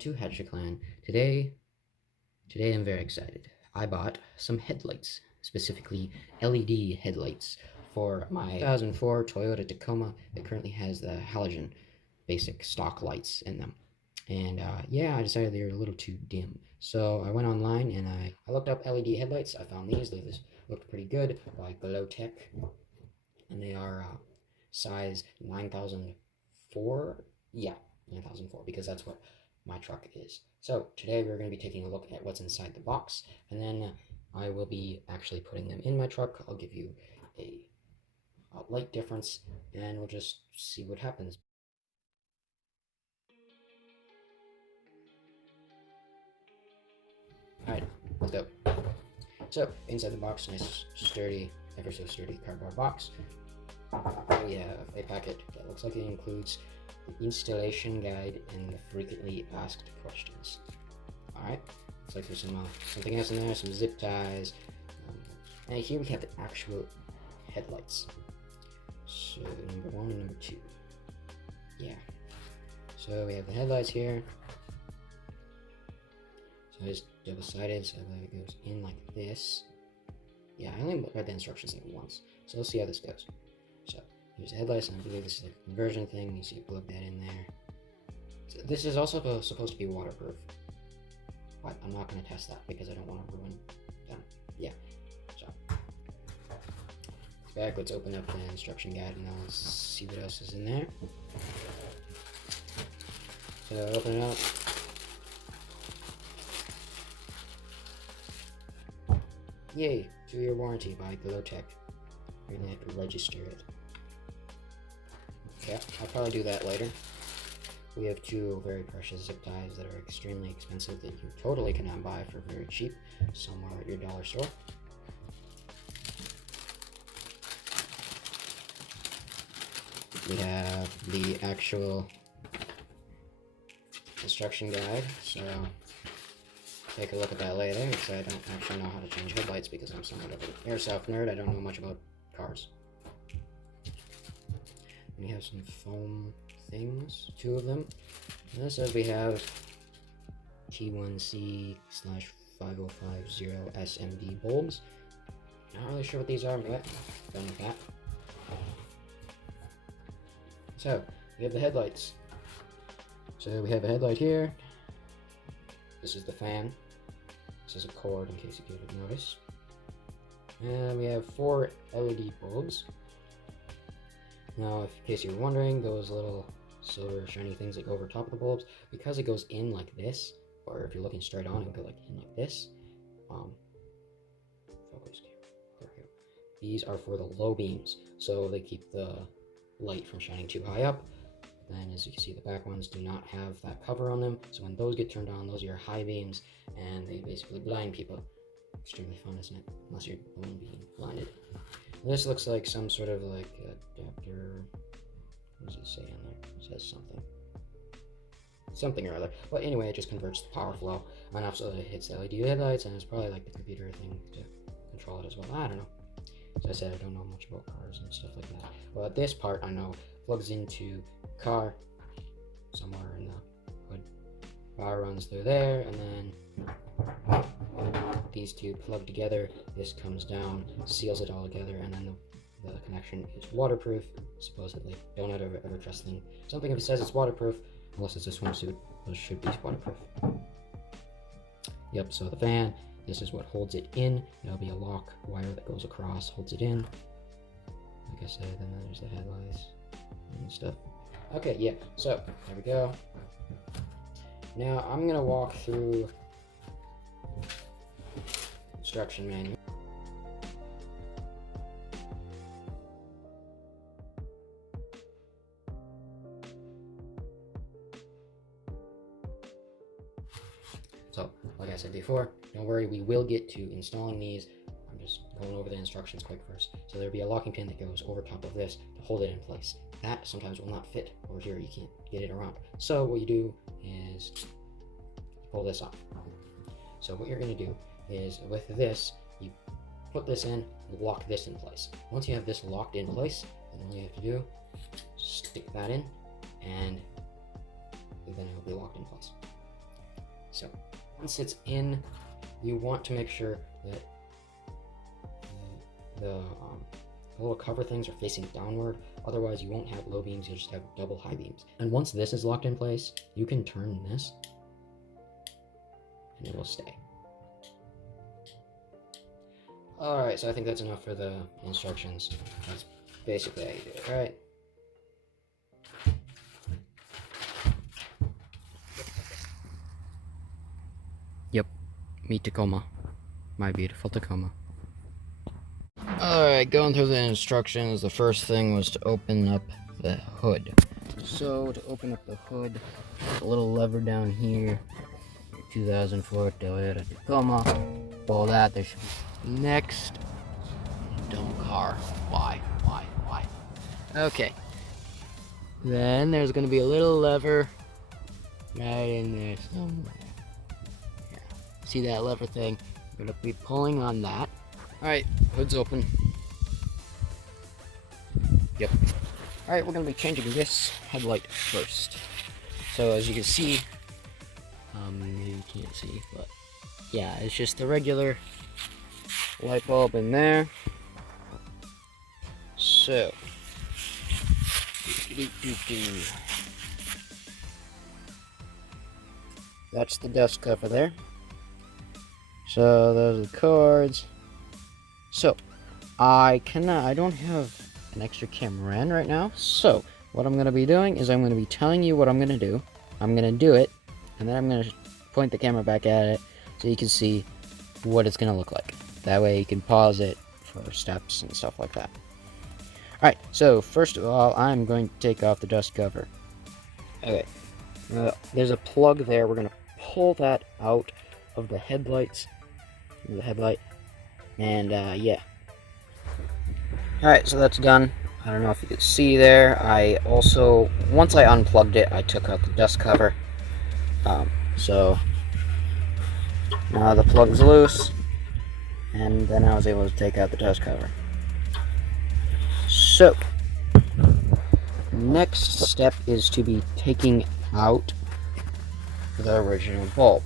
to HatchetClan. Today I'm very excited. I bought some headlights, specifically LED headlights for my 2004 Toyota Tacoma. It currently has the halogen basic stock lights in them. And yeah, I decided they were a little too dim. So I went online and I looked up LED headlights. I found these. They looked pretty good by GlowTeck. And they are size 9004. Yeah, 9004, because that's what my truck is. So today we're going to be taking a look at what's inside the box, and then I will be actually putting them in my truck. I'll give you a light difference, and we'll just see what happens. Alright, let's go. So, inside the box, nice sturdy, ever so sturdy cardboard box. We have a packet that looks like it includes the installation guide and the frequently asked questions. Alright, looks like there's some something else in there, some zip ties. And here we have the actual headlights. So number 1 and number 2. Yeah. So we have the headlights here. So it's double-sided, so I believe it goes in like this. Yeah, I only read the instructions like once, so let's see how this goes. So here's the headlights, and I believe this is a conversion thing. You see you plug that in there. So this is also supposed to be waterproof, but I'm not going to test that because I don't want to ruin them. Yeah, so it's back. Let's open up the instruction guide and let's see what else is in there. So open it up. Yay, 2-year warranty by GlowTeck. You're gonna have to register it. Okay, I'll probably do that later. We have 2 very precious zip ties that are extremely expensive that you totally cannot buy for very cheap somewhere at your dollar store. We have the actual instruction guide, so take a look at that later, because I don't actually know how to change headlights because I'm somewhat of an airsoft nerd. I don't know much about cars. We have some foam things, 2 of them. And this says we have T1C/5050 SMD bulbs. Not really sure what these are yet. Done with that. So we have the headlights. So we have a headlight here. This is the fan. This is a cord in case you didn't notice. And we have 4 LED bulbs. Now, in case you're wondering, those little silver shiny things that go over top of the bulbs, because it goes in like this, or if you're looking straight on, it would go like in like this. Focus here. These are for the low beams, so they keep the light from shining too high up. Then, as you can see, the back ones do not have that cover on them, so when those get turned on, those are your high beams, and they basically blind people. Extremely fun, isn't it? Unless you're the one being blinded. This looks like some sort of like adapter. What does it say on there? It says something or other. But anyway, it just converts the power flow enough so that it hits the LED headlights, and it's probably like the computer thing to control it as well. I don't know. As I said, I don't know much about cars and stuff like that. But this part I know plugs into car somewhere in the hood. Power runs through there, and then these 2 plug together. This comes down, seals it all together, and then the connection is waterproof, supposedly. Don't ever trust something if it says it's waterproof, unless it's a swimsuit. Those should be waterproof. Yep, so the fan, this is what holds it in. There'll be a lock wire that goes across, holds it in. Like I said, then there's the headlights and stuff. Okay, yeah, so there we go. Now I'm gonna walk through instruction manual. So, like I said before, don't worry, we will get to installing these. I'm just going over the instructions quick first. So there'll be a locking pin that goes over top of this to hold it in place. That sometimes will not fit over here, you can't get it around. So what you do is pull this off. So what you're gonna do is with this, you put this in, lock this in place. Once you have this locked in place, then all you have to do, stick that in, and then it'll be locked in place. So once it's in, you want to make sure that the little cover things are facing downward. Otherwise, you won't have low beams, you'll just have double high beams. And once this is locked in place, you can turn this and it will stay. Alright, so I think that's enough for the instructions. That's basically how you do it, right? Yep, meet Tacoma. My beautiful Tacoma. Alright, going through the instructions, the first thing was to open up the hood. So, to open up the hood, a little lever down here, 2004 Toyota Tacoma. Pull that, there should be next. Dumb car. Why? Okay. Then there's going to be a little lever right in there somewhere. Yeah. See that lever thing? I'm going to be pulling on that. Alright, hood's open. Yep. Alright, we're going to be changing this headlight first. So as you can see, you can't see, but yeah, it's just the regular light bulb in there. So, that's the dust cover there. So those are the cords. So I don't have an extra camera in right now. So what I'm gonna be doing is I'm gonna be telling you what I'm gonna do. I'm gonna do it, and then I'm gonna point the camera back at it so you can see what it's gonna look like. That way you can pause it for steps and stuff like that. Alright, so first of all, I'm going to take off the dust cover. Okay, there's a plug there. We're going to pull that out of the headlights. The headlight. And, yeah. Alright, so that's done. I don't know if you can see there. I also, once I unplugged it, I took out the dust cover. So, now the plug's loose. And then I was able to take out the dust cover. So, next step is to be taking out the original bulb.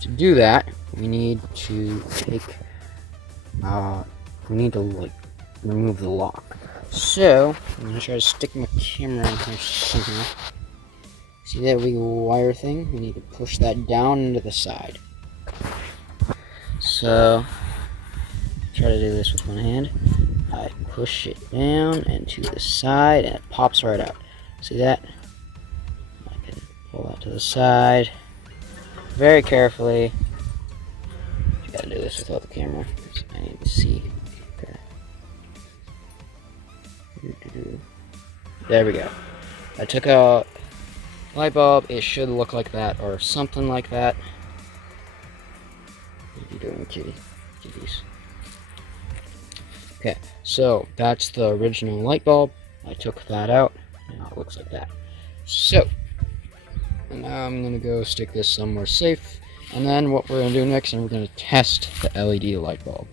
To do that, we need to remove the lock. So, I'm going to try to stick my camera in here somehow. See that big wire thing? We need to push that down into the side. So, try to do this with one hand. I push it down and to the side, and it pops right out. See that? I can pull that to the side very carefully. You gotta do this without the camera, because I need to see. Okay. There we go. I took out light bulb. It should look like that, or something like that. What are you doing, kitties? Okay, so that's the original light bulb. I took that out. Now it looks like that. So, now I'm gonna go stick this somewhere safe. And then what we're gonna do next, and we're gonna test the LED light bulb.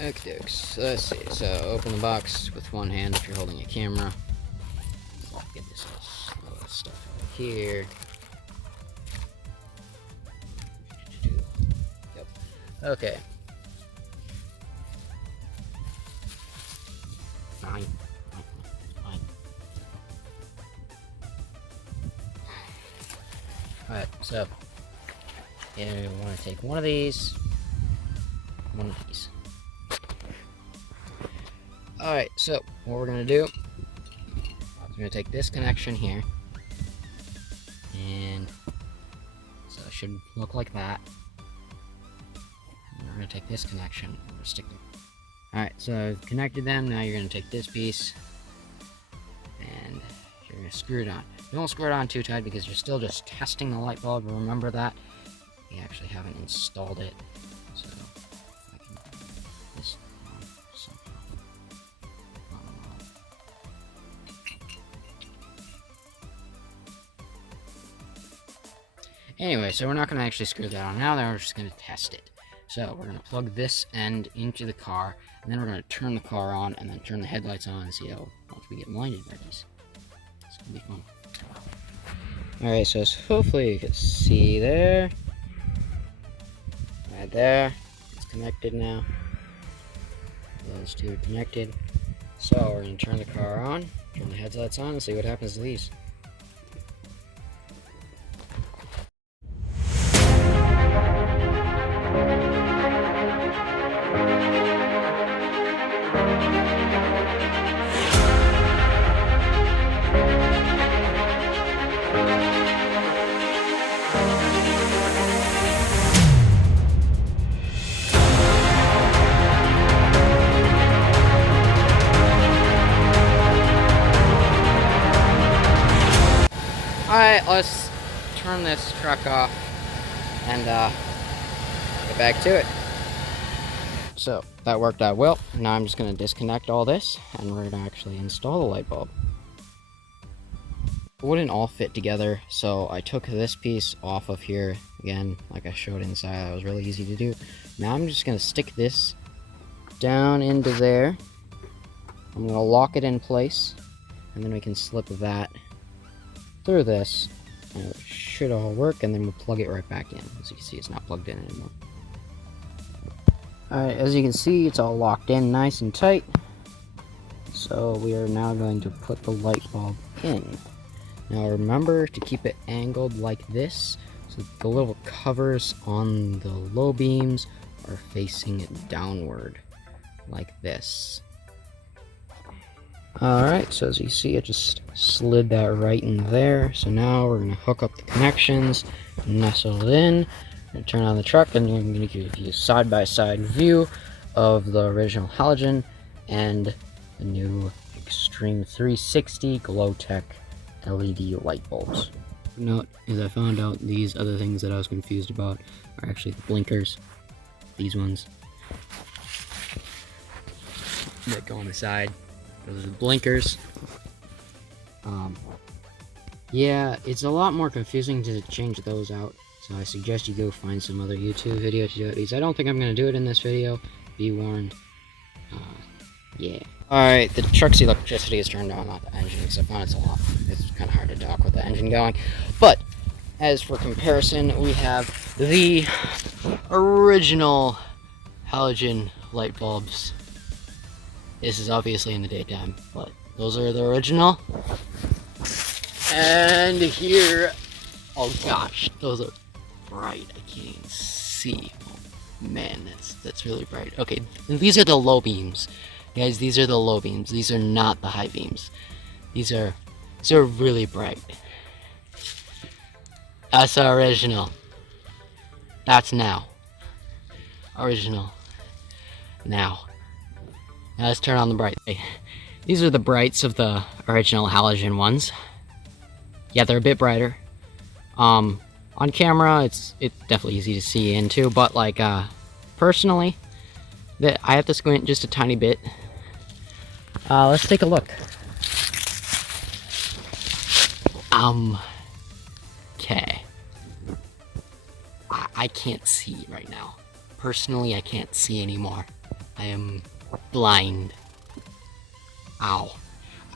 Okay, so let's see. So open the box with one hand if you're holding a camera. Get this little stuff out here. Yep. Okay. Fine. Alright, so you want to take one of these, Alright, so what we're going to do, we're going to take this connection here, and so it should look like that. And we're going to take this connection, and we're going to stick them. Alright, so I've connected them. Now you're going to take this piece and you're going to screw it on. Don't screw it on too tight because you're still just testing the light bulb. Remember that. We actually haven't installed it. So I can put this on somehow. Anyway, so we're not going to actually screw that on now. Then we're just going to test it. So we're going to plug this end into the car, and then we're going to turn the car on, and then turn the headlights on and see how much we get blinded by these. It's going to be fun. Alright, so hopefully you can see there. Right there. It's connected now. Those two are connected. So we're going to turn the car on, turn the headlights on, and see what happens to these. Alright, let's turn this truck off and get back to it. So that worked out well. Now I'm just going to disconnect all this and we're going to actually install the light bulb. It wouldn't all fit together, so I took this piece off of here again, like I showed inside. That was really easy to do. Now I'm just going to stick this down into there. I'm going to lock it in place, and then we can slip that through this, and it should all work, and then we'll plug it right back in. As you can see, it's not plugged in anymore. Alright, as you can see, it's all locked in nice and tight. So we are now going to put the light bulb in. Now remember to keep it angled like this, so the little covers on the low beams are facing downward, like this. Alright, so as you see, I just slid that right in there. So now we're going to hook up the connections, nestle it in, and turn on the truck, and I'm going to give you a side-by-side view of the original halogen and the new Extreme 360 GlowTeck LED light bulbs. Note is I found out these other things that I was confused about are actually the blinkers. These ones that go on the side. Those are the blinkers. Yeah, it's a lot more confusing to change those out, so I suggest you go find some other YouTube video to do it. Because I don't think I'm going to do it in this video. Be warned. Yeah. Alright, the truck's electricity is turned on, not the engine, because I found it's kind of hard to dock with the engine going. But, as for comparison, we have the original halogen light bulbs. This is obviously in the daytime, but those are the original. And here, oh gosh, those are bright. I can't even see. Oh man, that's really bright. Okay, and these are the low beams. Guys, these are the low beams. These are not the high beams. These are really bright. That's the original. That's now. Original. Now let's turn on the bright. These are the brights of the original halogen ones. Yeah, they're a bit brighter. On camera, it's definitely easy to see into, but like personally, I have to squint just a tiny bit. Let's take a look. Okay. I can't see right now. Personally, I can't see anymore. I am blind. Ow.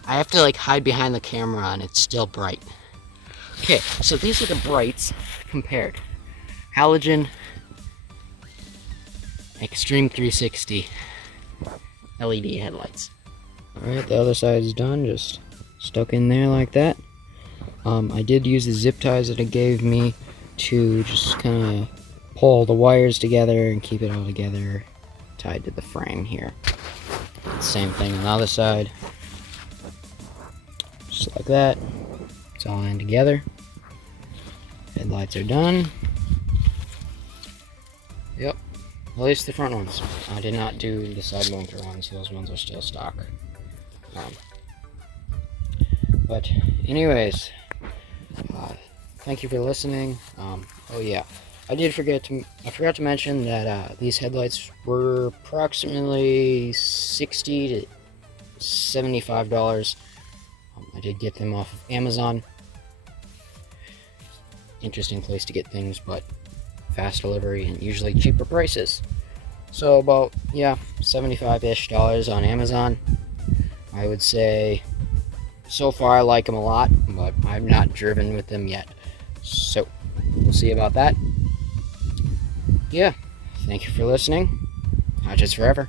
I have to like hide behind the camera and it's still bright. Okay, so these are the brights compared. Halogen, Extreme 360 LED headlights. Alright, the other side is done, just stuck in there like that. I did use the zip ties that it gave me to just kind of pull the wires together and keep it all together, tied to the frame here. Same thing on the other side. Just like that. It's all in together. Headlights are done. Yep. At least the front ones. I did not do the side blinker ones. Those ones are still stock. But anyways, thank you for listening. Oh yeah, I forgot to mention that these headlights were approximately $60 to $75. I did get them off of Amazon. Interesting place to get things, but fast delivery and usually cheaper prices. So about, yeah, $75-ish on Amazon. I would say So far I like them a lot, but I've not driven with them yet. So we'll see about that. Yeah, thank you for listening. Hatchets forever.